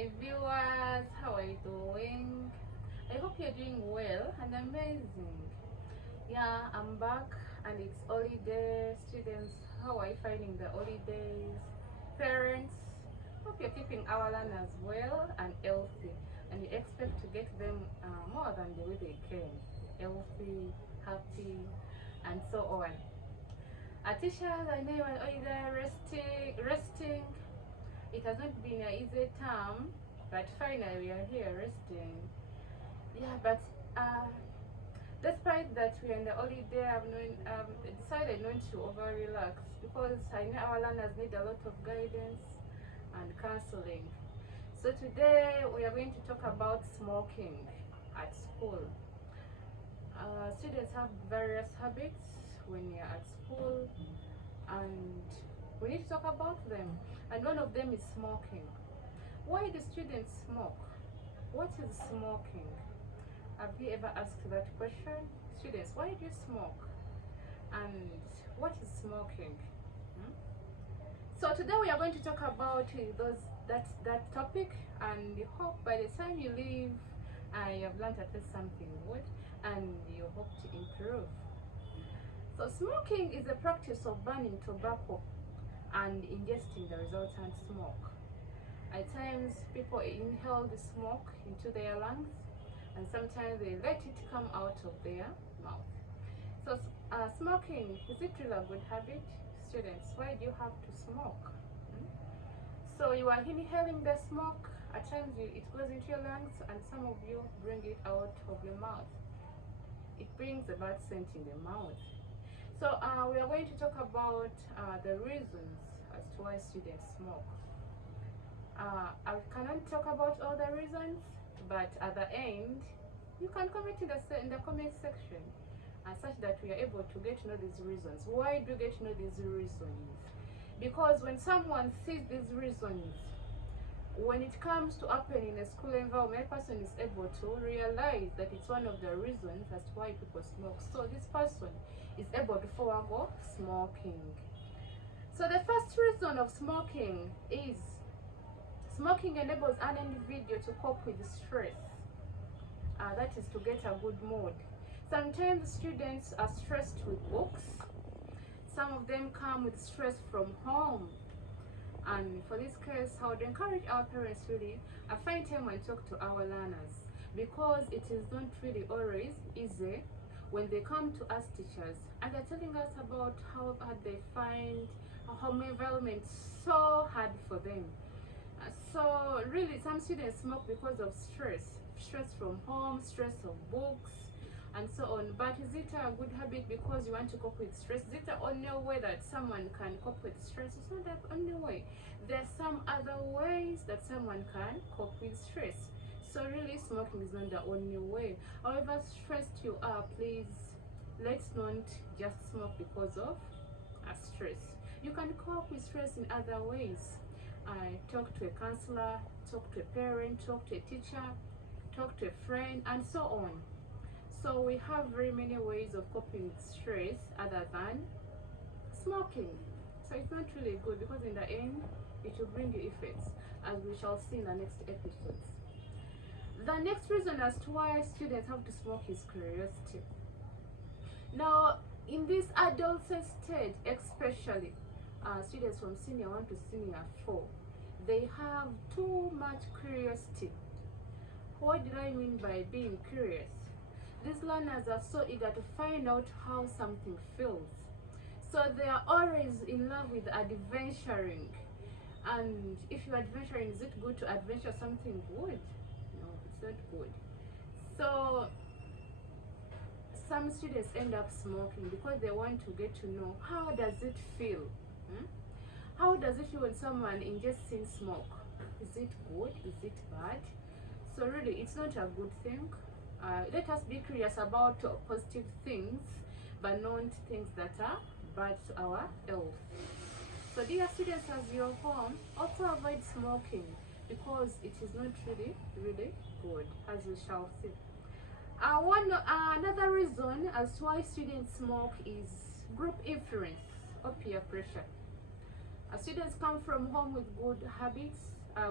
my viewers, how are you doing? I hope you're doing well and amazing. Yeah, I'm back and it's holiday. Students, how are you finding the holidays? Parents, hope you're keeping our learners well and healthy, and you expect to get them more than the way they came, healthy, happy, and so on. Teachers, I know you're on holiday, resting. It has not been an easy time, but finally we are here resting. Yeah, but despite that we are in the holiday, I've decided not to over relax because I know our learners need a lot of guidance and counseling. So today we are going to talk about smoking at school. Students have various habits when you're at school, and we need to talk about them. And one of them is smoking. Why do students smoke? What is smoking? Have you ever asked that question? Students, why do you smoke? And what is smoking? Hmm? So today we are going to talk about that topic, and we hope by the time you leave, you have learned at least something good, and you hope to improve. So smoking is the practice of burning tobacco and ingesting the resultant smoke. At times, people inhale the smoke into their lungs, and sometimes they let it come out of their mouth. So, smoking, is it really a good habit? Students, why do you have to smoke? Hmm? So, you are inhaling the smoke, at times it goes into your lungs, and some of you bring it out of your mouth. It brings a bad scent in the mouth. So, we are going to talk about the reasons as to why students smoke. I cannot talk about all the reasons, but at the end, you can comment in the comment section, such that we are able to get to know these reasons. Why do you get to know these reasons? Because when someone sees these reasons, when it comes to happen in a school environment, a person is able to realize that it's one of the reasons as to why people smoke. So this person is able to forego smoking. So the first reason of smoking is smoking enables an individual to cope with stress. That is to get a good mood. Sometimes students are stressed with books. Some of them come with stress from home. And for this case, I would encourage our parents really find time and talk to our learners, because it is not really always easy when they come to us teachers and they're telling us about how hard they find home environment so hard for them. So really some students smoke because of stress from home, stress of books, and so on. But is it a good habit because you want to cope with stress? Is it the only way that someone can cope with stress? It's not the only way. There are some other ways that someone can cope with stress. So really smoking is not the only way. However stressed you are, please, let's not just smoke because of stress. You can cope with stress in other ways. Talk to a counselor, talk to a parent, talk to a teacher, talk to a friend, and so on. So we have very many ways of coping with stress other than smoking. So it's not really good, because in the end it will bring you effects, as we shall see in the next episodes. The next reason as to why students have to smoke is curiosity. Now in this adolescent stage especially, students from senior 1 to senior 4, they have too much curiosity. What do I mean by being curious? These learners are so eager to find out how something feels. So they are always in love with adventuring. And if you're adventuring, is it good to adventure something good? No, it's not good. So some students end up smoking because they want to get to know, how does it feel? How does it feel when someone ingests in smoke? Is it good? Is it bad? So really, it's not a good thing. Let us be curious about positive things, but not things that are bad to our health. So dear students, as you're home, also avoid smoking, because it is not really good, as we shall see. Another reason as to why students smoke is group influence or peer pressure. Students come from home with good habits,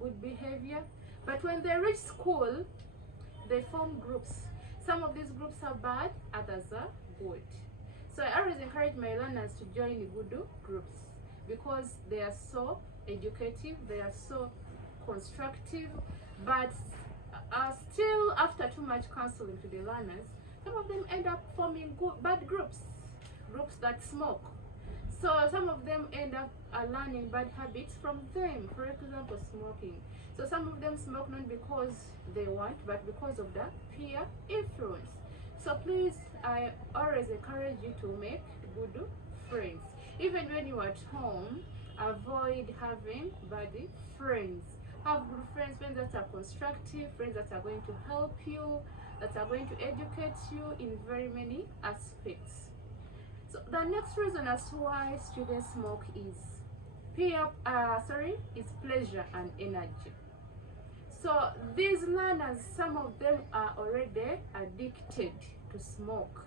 good behavior, But when they reach school, they form groups. Some of these groups are bad, others are good. So I always encourage my learners to join good groups because they are so educative, they are so constructive, but still after too much counseling to the learners, some of them end up forming bad groups that smoke. So some of them end up learning bad habits from them, for example, smoking. So some of them smoke not because they want, but because of the peer influence. So please, I always encourage you to make good friends. Even when you are at home, avoid having bad friends. Have good friends, friends that are constructive, friends that are going to help you, that are going to educate you in very many aspects. So the next reason as to why students smoke is pleasure and energy. So these learners, some of them are already addicted to smoke.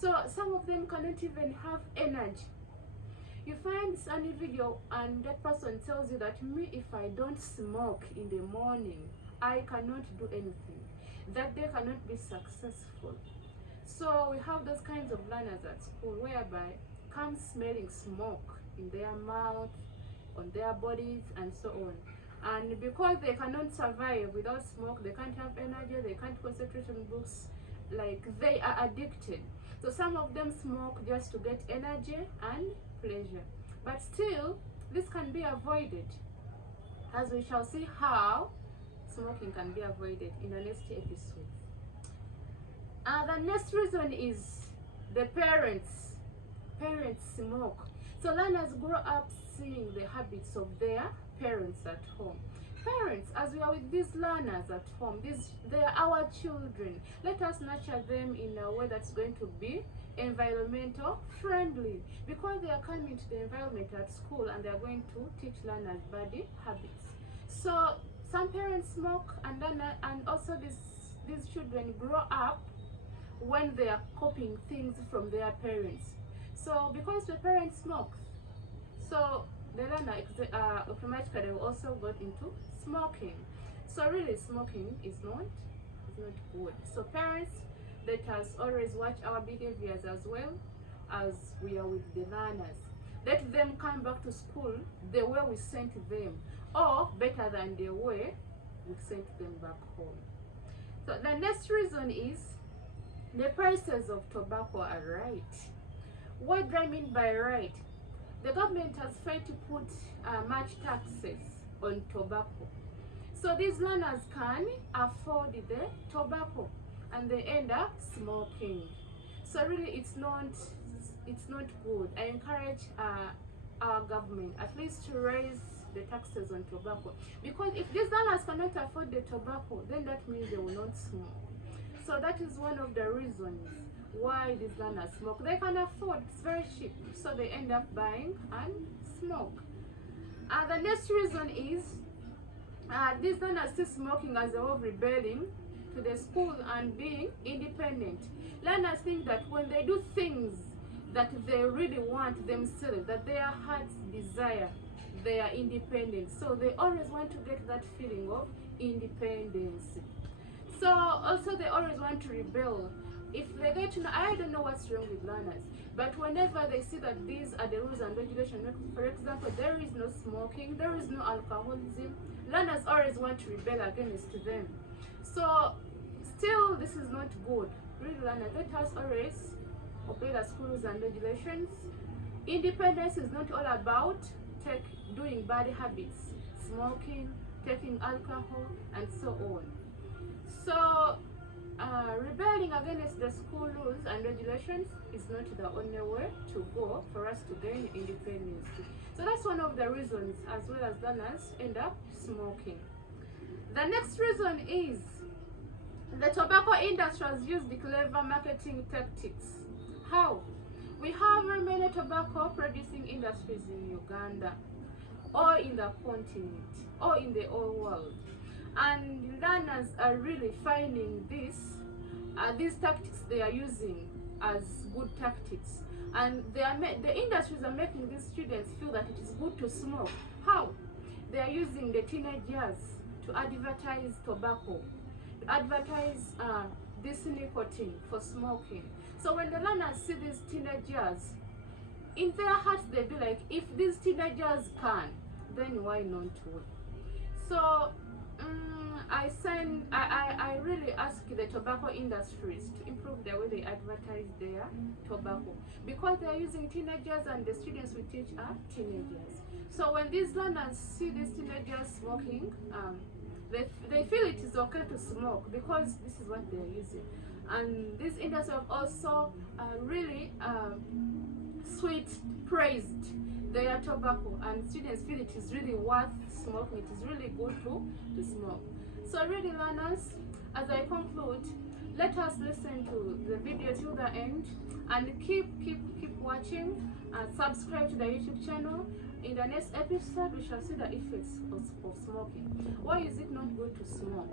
So some of them cannot even have energy. You find an individual and that person tells you that me, if I don't smoke in the morning, I cannot do anything. That they cannot be successful. So we have those kinds of learners at school whereby come smelling smoke in their mouth, on their bodies, and so on. And because they cannot survive without smoke, they can't have energy, they can't concentrate on books, like they are addicted. So some of them smoke just to get energy and pleasure. But still, this can be avoided, as we shall see how smoking can be avoided in the next episode. The next reason is the parents. Parents smoke. So learners grow up seeing the habits of their parents at home. Parents, as we are with these learners at home, they are our children. Let us nurture them in a way that's going to be environmental friendly, because they are coming to the environment at school and they are going to teach learners bad habits. So some parents smoke, and also these children grow up when they are copying things from their parents. So because the parents smoke, so the learner automatically also got into smoking. So really smoking is not good. So parents, let us always watch our behaviors as well as we are with the learners. Let them come back to school the way we sent them, or better than the way we sent them back home. So the next reason is the prices of tobacco are right. What do I mean by right? The government has tried to put much taxes on tobacco. So these learners can afford the tobacco and they end up smoking. So really it's not good. I encourage our government at least to raise the taxes on tobacco, because if these learners cannot afford the tobacco, then that means they will not smoke. So that is one of the reasons why these learners smoke. They can afford, it's very cheap, so they end up buying and smoke. The next reason is these learners still smoking as a way of rebelling to the school and being independent. Learners think that when they do things that they really want themselves, that their hearts desire, they are independent. So they always want to get that feeling of independence. So also they always want to rebel. If they get to know, I don't know what's wrong with learners, but whenever they see that these are the rules and regulations, for example, there is no smoking, there is no alcoholism, learners always want to rebel against them. So still, this is not good. Really, learners, let us always obey the school rules and regulations. Independence is not all about doing bad habits, smoking, taking alcohol, and so on. So rebelling against the school rules and regulations is not the only way to go for us to gain independence. So that's one of the reasons, as well as learners end up smoking. The next reason is the tobacco industry has used clever marketing tactics. How? We have very many tobacco producing industries in Uganda, or in the continent, or in the whole world. And learners are really finding these tactics they are using as good tactics, and the industries are making these students feel that it is good to smoke. How? They are using the teenage years to advertise tobacco, to advertise this nicotine for smoking. So when the learners see these teenagers, in their hearts they be like, if these teenagers can, then why not we? So I really ask the tobacco industries to improve the way they advertise their tobacco, because they are using teenagers and the students we teach are teenagers. So when these learners see these teenagers smoking, they feel it is okay to smoke because this is what they are using. And these industries have also really sweet praised their tobacco, and students feel it is really worth smoking, it is really good to smoke. So really learners, as I conclude, let us listen to the video till the end and keep watching and subscribe to the YouTube channel. In the next episode we shall see the effects of smoking. Why is it not good to smoke?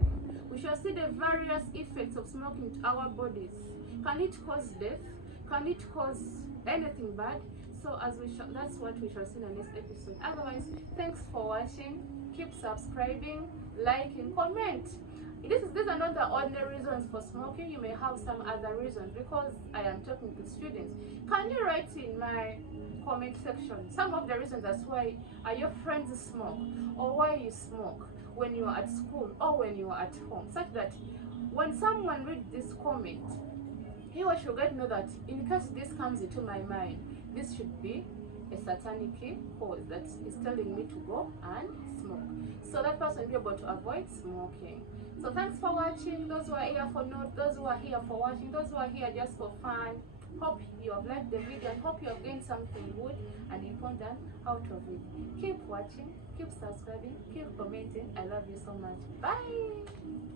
We shall see the various effects of smoking to our bodies. Can it cause death? Can it cause anything bad? So that's what we shall see in the next episode. Otherwise, thanks for watching. Keep subscribing, liking, comment. These are not the only reasons for smoking. You may have some other reasons, because I am talking to students. Can you write in my comment section some of the reasons as why your friends smoke, or why you smoke when you are at school or when you are at home, such that when someone reads this comment, he or she will get to know that in case this comes into my mind, this should be a satanic cause that is telling me to go and smoke. So that person will be able to avoid smoking. So thanks for watching. Those who are here for notes, those who are here for watching, those who are here just for fun. Hope you have liked the video and hope you have gained something good and important out of it. Keep watching, keep subscribing, keep commenting. I love you so much. Bye.